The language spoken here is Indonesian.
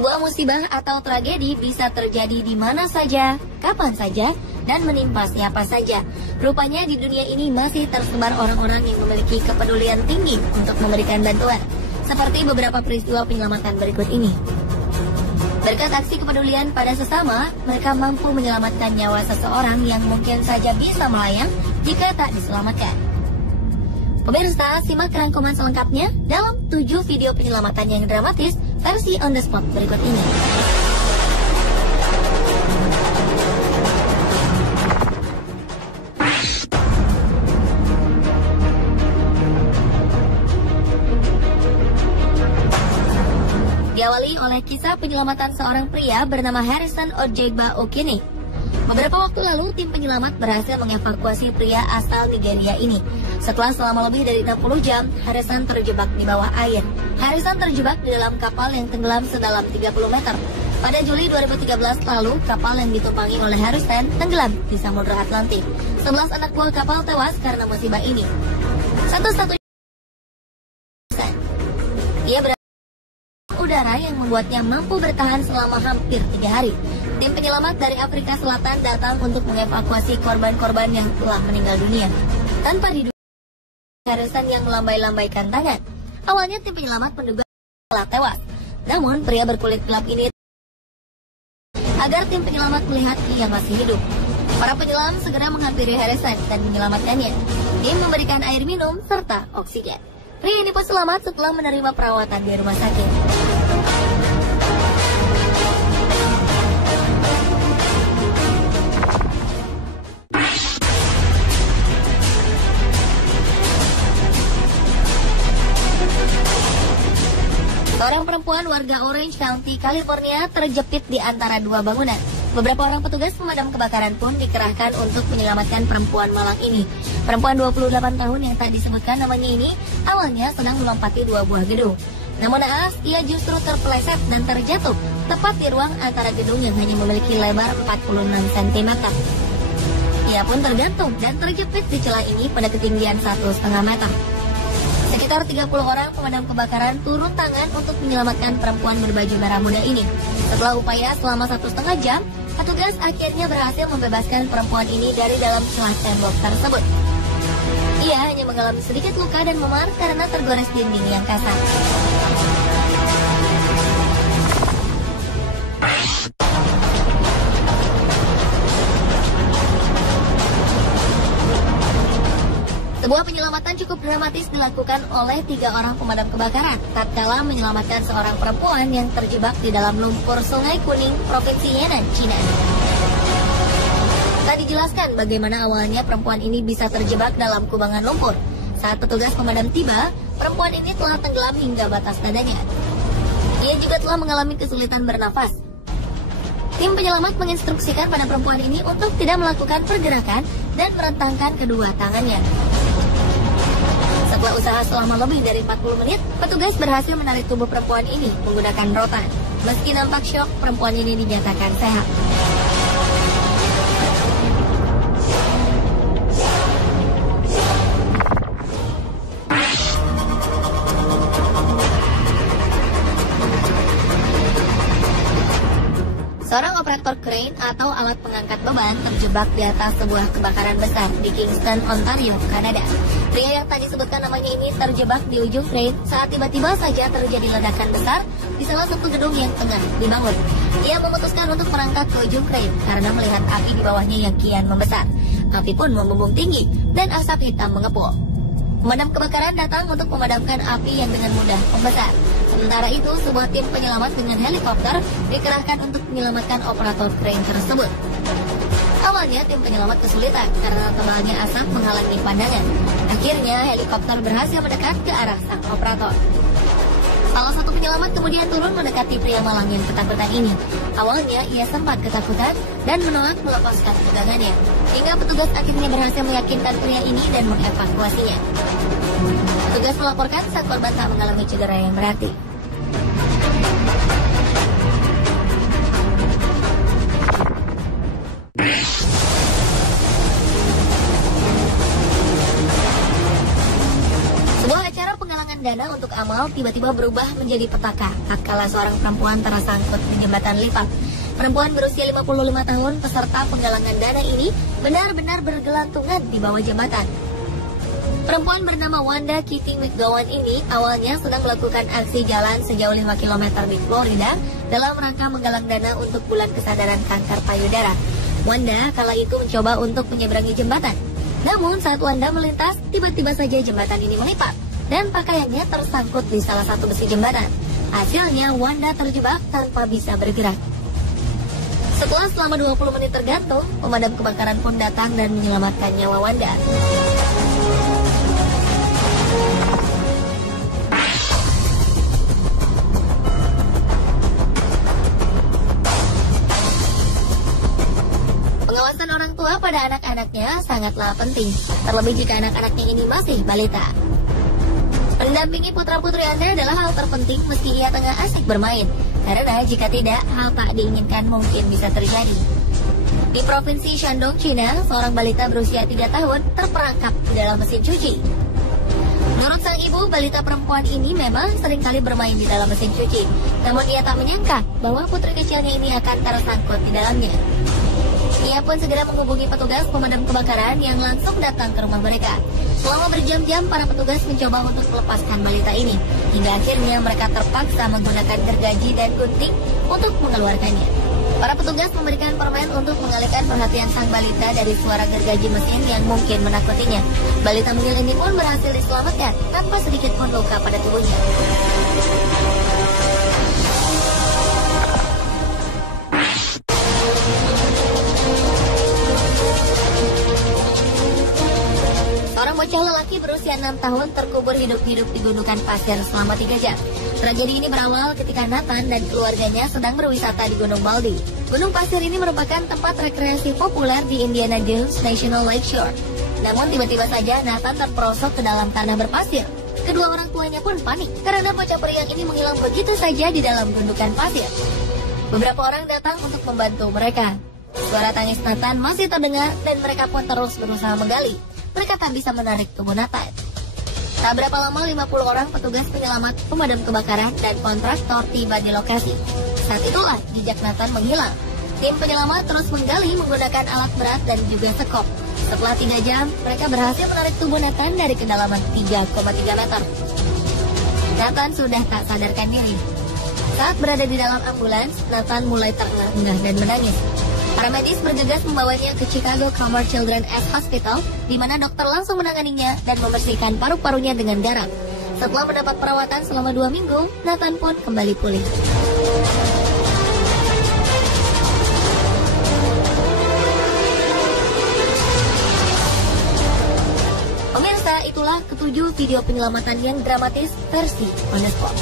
Sebuah musibah atau tragedi bisa terjadi di mana saja, kapan saja, dan menimpa siapa saja. Rupanya di dunia ini masih tersebar orang-orang yang memiliki kepedulian tinggi untuk memberikan bantuan. Seperti beberapa peristiwa penyelamatan berikut ini. Berkat aksi kepedulian pada sesama, mereka mampu menyelamatkan nyawa seseorang yang mungkin saja bisa melayang jika tak diselamatkan. Pemirsa, simak rangkuman selengkapnya dalam 7 video penyelamatan yang dramatis versi on the spot berikut ini. Diawali oleh kisah penyelamatan seorang pria bernama Harrison Ojegba Okene. Beberapa waktu lalu, tim penyelamat berhasil mengevakuasi pria asal Nigeria ini. Setelah selama lebih dari 60 jam, Harrison terjebak di bawah air. Harrison terjebak di dalam kapal yang tenggelam sedalam 30 meter. Pada Juli 2013 lalu, kapal yang ditumpangi oleh Harrison tenggelam di Samudra Atlantik. 11 anak buah kapal tewas karena musibah ini. Satu-satunya ia berada udara yang membuatnya mampu bertahan selama hampir 3 hari. Tim penyelamat dari Afrika Selatan datang untuk mengevakuasi korban-korban yang telah meninggal dunia. Tanpa diduga, Harrison yang melambai-lambaikan tangan. Awalnya tim penyelamat menduga telah tewas. Namun pria berkulit gelap ini agar tim penyelamat melihat ia masih hidup. Para penyelam segera menghampiri Harrison dan menyelamatkannya. Tim memberikan air minum serta oksigen. Pria ini pun selamat setelah menerima perawatan di rumah sakit. Seorang perempuan warga Orange County, California terjepit di antara 2 bangunan. Beberapa orang petugas pemadam kebakaran pun dikerahkan untuk menyelamatkan perempuan malang ini. Perempuan 28 tahun yang tak disebutkan namanya ini awalnya sedang melompati 2 buah gedung. Namun naas, ia justru terpeleset dan terjatuh tepat di ruang antara gedung yang hanya memiliki lebar 46 cm. Ia pun tergantung dan terjepit di celah ini pada ketinggian 1,5 meter. Sekitar 30 orang pemadam kebakaran turun tangan untuk menyelamatkan perempuan berbaju merah muda ini. Setelah upaya selama 1,5 jam, petugas akhirnya berhasil membebaskan perempuan ini dari dalam celah tembok tersebut. Ia hanya mengalami sedikit luka dan memar karena tergores dinding yang kasar. Sebuah penyelamatan cukup dramatis dilakukan oleh 3 orang pemadam kebakaran tatkala menyelamatkan seorang perempuan yang terjebak di dalam lumpur Sungai Kuning, Provinsi Henan, Cina. Tak dijelaskan bagaimana awalnya perempuan ini bisa terjebak dalam kubangan lumpur. Saat petugas pemadam tiba, perempuan ini telah tenggelam hingga batas dadanya. Ia juga telah mengalami kesulitan bernafas. Tim penyelamat menginstruksikan pada perempuan ini untuk tidak melakukan pergerakan dan merentangkan kedua tangannya. Setelah usaha selama lebih dari 40 menit, petugas berhasil menarik tubuh perempuan ini menggunakan rotan. Meski nampak syok, perempuan ini dinyatakan sehat. Seorang operator crane atau alat pengangkat beban terjebak di atas sebuah kebakaran besar di Kingston, Ontario, Kanada. Pria yang tadi disebutkan namanya ini terjebak di ujung crane saat tiba-tiba saja terjadi ledakan besar di salah satu gedung yang tengah dibangun. Ia memutuskan untuk merangkak ke ujung crane karena melihat api di bawahnya yang kian membesar. Api pun membumbung tinggi dan asap hitam mengepul. Pemadam kebakaran datang untuk memadamkan api yang dengan mudah membesar. Sementara itu, sebuah tim penyelamat dengan helikopter dikerahkan untuk menyelamatkan operator crane tersebut. Awalnya, tim penyelamat kesulitan karena tebalnya asap menghalangi pandangan. Akhirnya, helikopter berhasil mendekat ke arah sang operator. Salah satu penyelamat kemudian turun mendekati pria malang yang ketakutan ini. Awalnya, ia sempat ketakutan dan menolak melepaskan pegangannya. Hingga petugas akhirnya berhasil meyakinkan pria ini dan mengevakuasinya. Petugas melaporkan sang korban tak mengalami cedera yang berarti. Sebuah acara penggalangan dana untuk amal tiba-tiba berubah menjadi petaka tatkala seorang perempuan tersangkut di jembatan lipat. Perempuan berusia 55 tahun peserta penggalangan dana ini benar-benar bergelantungan di bawah jembatan. Perempuan bernama Wanda Kitty McGowan ini awalnya sedang melakukan aksi jalan sejauh 5 km di Florida dalam rangka menggalang dana untuk bulan kesadaran kanker payudara. Wanda kala itu mencoba untuk menyeberangi jembatan. Namun saat Wanda melintas, tiba-tiba saja jembatan ini melipat dan pakaiannya tersangkut di salah satu besi jembatan. Hasilnya Wanda terjebak tanpa bisa bergerak. Setelah selama 20 menit tergantung, pemadam kebakaran pun datang dan menyelamatkan nyawa Wanda. Pengawasan orang tua pada anak-anaknya sangatlah penting, terlebih jika anak-anaknya ini masih balita. Mendampingi putra-putri Anda adalah hal terpenting meski ia tengah asik bermain, karena jika tidak, hal tak diinginkan mungkin bisa terjadi. Di Provinsi Shandong, China, seorang balita berusia 3 tahun terperangkap di dalam mesin cuci. Menurut sang ibu, balita perempuan ini memang seringkali bermain di dalam mesin cuci, namun ia tak menyangka bahwa putri kecilnya ini akan tersangkut di dalamnya. Ia pun segera menghubungi petugas pemadam kebakaran yang langsung datang ke rumah mereka. Selama berjam-jam, para petugas mencoba untuk melepaskan balita ini, hingga akhirnya mereka terpaksa menggunakan gergaji dan gunting untuk mengeluarkannya. Para petugas memberikan permen untuk mengalihkan perhatian sang balita dari suara gergaji mesin yang mungkin menakutinya. Balita mungil ini pun berhasil diselamatkan tanpa sedikit pun luka pada tubuhnya. Seorang bocah lelaki berusia 6 tahun terkubur hidup-hidup di gundukan pasir selama 3 jam. Tragedi ini berawal ketika Nathan dan keluarganya sedang berwisata di Gunung Baldy. Gunung pasir ini merupakan tempat rekreasi populer di Indiana Jones National Lakeshore. Namun tiba-tiba saja Nathan terperosok ke dalam tanah berpasir. Kedua orang tuanya pun panik karena bocah periang ini menghilang begitu saja di dalam gundukan pasir. Beberapa orang datang untuk membantu mereka. Suara tangis Nathan masih terdengar dan mereka pun terus berusaha menggali. Mereka tak bisa menarik tubuh Nathan. Tak berapa lama 50 orang petugas penyelamat, pemadam kebakaran, dan kontraktor tiba di lokasi. Saat itulah jejak Nathan menghilang. Tim penyelamat terus menggali menggunakan alat berat dan juga sekop. Setelah 3 jam, mereka berhasil menarik tubuh Nathan dari kedalaman 3,3 meter. Nathan sudah tak sadarkan diri. Saat berada di dalam ambulans, Nathan mulai terengah-engah dan menangis. Para medis bergegas membawanya ke Chicago Cromer Children's Hospital, di mana dokter langsung menanganinya dan membersihkan paru-parunya dengan garam. Setelah mendapat perawatan selama 2 minggu, Nathan pun kembali pulih. Pemirsa, itulah ketujuh video penyelamatan yang dramatis versi On The Spot.